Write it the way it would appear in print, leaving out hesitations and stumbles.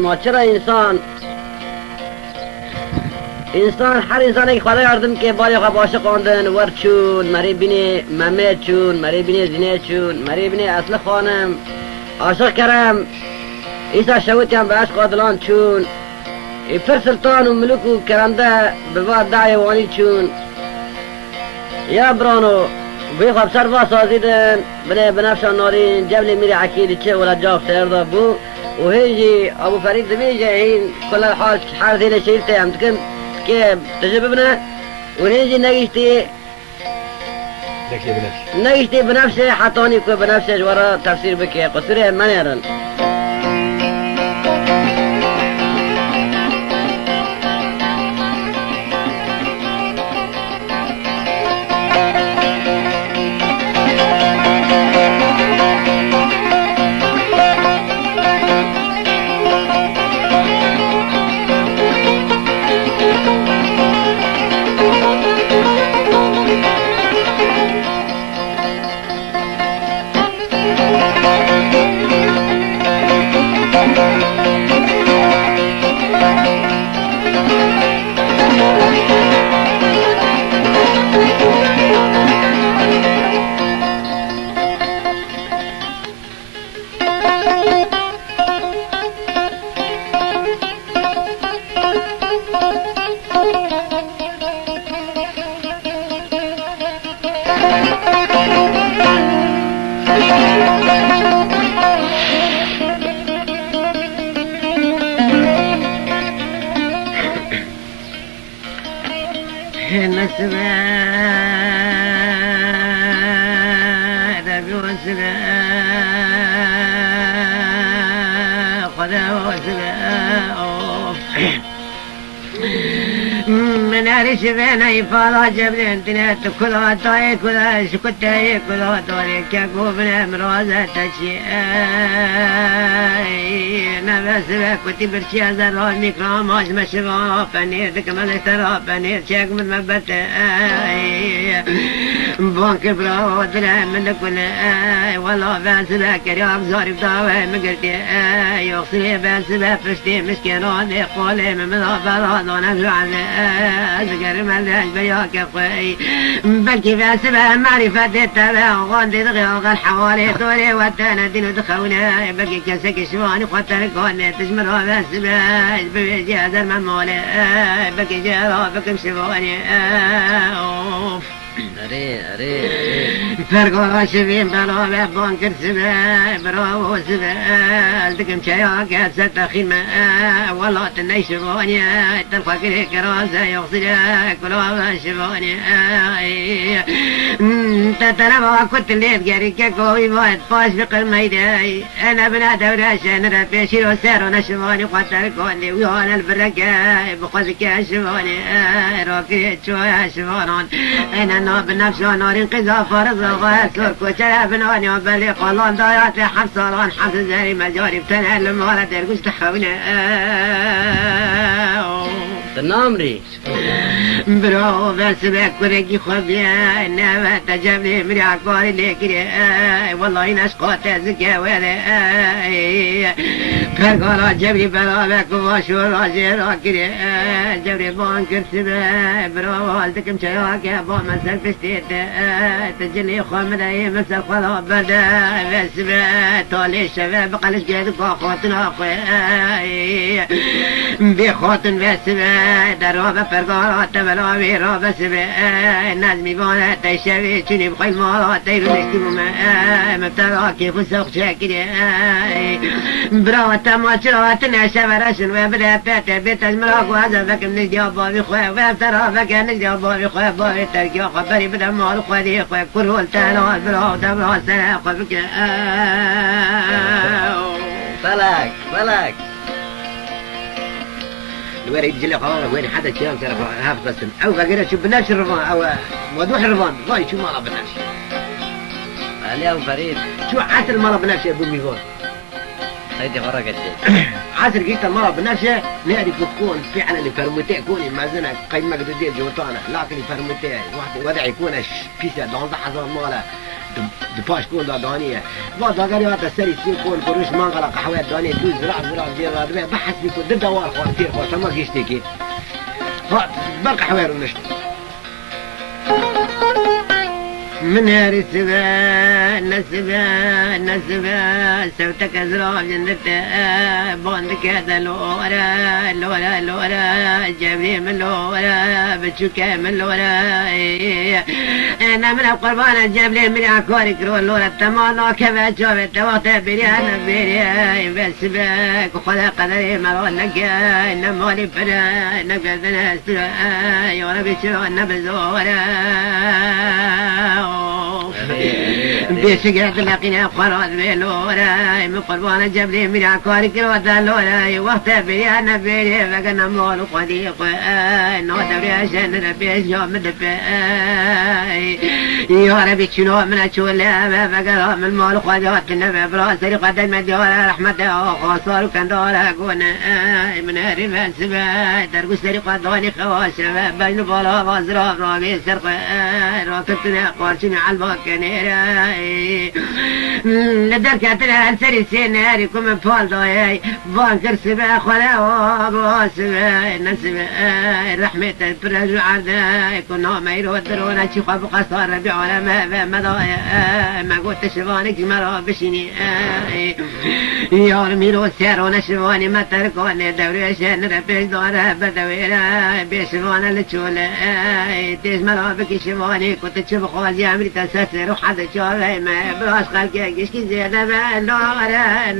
ما چرا انسان هر انسانی که خدا یاردم که باری خواب عاشق آندن ور چون مری بینی ممه چون مری بینی زینه چون مری بینی اصل خانم عاشق کرم ایسا شوتی هم به عشق آدلان چون ای پر سلطان و ملوک و کرنده به واد دعی وانی چون یا برانو بی خواب سر با سازیدن بنه بنفشان نارین جبل میری عکیلی چه ولا جاف ترده بو و هیجی ابو فرید دمیجه این کل الحال حال دينا شيلته هم تكن كيف تجربنا ونيجي نجتي بنفسه حطوني كو بنفسه ورا تفسير بكي قصيره ما يرن من عرش بينا يفالا جبلين تنات كلها طاي كلها شكتاي كلها طاري كاكو بنا مرازة تشي نفس بكتي برشي ازرها ميكرام عاش مشغا فنير دكمل اخترا فنير شاك من مبت بانك برا درهم من كل والله بس بكر يا بزاري بداوي مقرتي يغسلي بس بفشتي مسكينان قولي من مضافر هذا نفعل أذكر ملهاش بياك أخوي بلكي بأسباب معرفة التبع وغاندي دغيوغ الحوالي طولي والتانا دينو دخونا بلكي كسك شواني قتل كوني تجمرها بأسباب بيجي هذا الممولي بلكي جارا بكم شواني أري فرقوا شبين بلو بيبون كرسبا برو سبا دكم شياك ستخيل ما والله تني شبوني تنفكر كراسة يغسل كلها شبوني تتربى كنت اللي تقريك كوي واحد فاش بقلميداي انا بنا دورة شان ربي شيرو سيرو نشبوني قتل كوني ويانا البركة بخوزك شبوني روكي شوية شبونون انا نوب نفسه نار انقذا فرض الغاسر كوشا بناني وبلي قلان ضايات حفصلان حفظ زاري مجاري بتنهل المغالة ترقش تحونا تنامري برو بس بكوريكي خبيا نبات تجبني مري عقاري ليكري والله نشقات زكا ولا فرقالا جبري بلا بكو واشو راجي راكري جبري بانكر سبا برو والدكم شياكا بوما سلفستيت تجني خمداي مسل خلا بدا بس طالي الشباب قلش جيدك خاطنا اخوي بخاطن بس دروبه فرقالا تبلا بيرا بس نازمي بانا تيشوي چوني بخيل مالا تيرو نشتبو ما مبتلا كيف سوق شاكري برا تماشرات نشا ورشن وبدا باتا بيت المراق وهذا بكم نجدي بابي خويا وابترا بكا نجدي بابي خويا بابي تركي خبري بدا مال خويا خويا كرهول تانا برا دبرا سلا خويا فلك الوريد جلي خلاص وين حدا كلام ترى هاف بس او غير شو بنفس الرفان او وضوح الرفان ضاي شو ماله بنفس اليوم فريد شو عسل ماله بنفس ابو ميغون هيدي فرقت عسل قلت المرة بنفسه نعرف تكون فعلا الفرمتين كوني مازنا قيمة قدودية جوتانا لكن الفرمتين واحد وضع يكون فيسا دون حزر ماله دپاش کن دانیه با داگری وقت سری سی کن کروش منقلا قهوه دانیه دو زرع دیر رادبه بحث بکن در دوار خواه تیر خواه شما گشتی که بر قهوه رو نشت من هاري نسبة سوتك أزرع جنة بوندك هذا لورا جبري من لورا بتشوكا من لورا أنا من القربان الجبلي من عكوري كرو لورا التمانا كما شوفت توقت بريانا بريا بس بك وخلا قدري مرونك نمالي فنا نقدنا سرا يا ربي شو نبزورا بيشقات لقينا قرار بلورا من قربان جبلي من عكاري كروتا لورا وقت بريانا بري فقنا مول قديق نوتا برياشن ربيش يوم دفاي يا ربي شنو من اشولا فقرا من مول قديق النبي براسي قد المديورة رحمته خاصار كان دورا قونا من هرب السبا ترقو سرقة دوني خواشة بين بلا وزراب رامي سرقة راكبتنا قارشين على الباكنيرا لدركة السري سيناري كم فال ضايي بانكر سبا خلا وابوسبا نسبا رحمة البرج عردا كنا ما يرودرونا شي خاب قصار ربيع ولا ما مضايا ما قلت شبانك مرا بشني يا رميلو سيرون شباني ما تركوني دوري شان ربيش دورا بدويرا بيشبانا لتشولا تيج مرا بكي شباني كنت تشوف خوالي عمري تسافر وحد شوفي ما براش خلقك اشكي زيادة لورا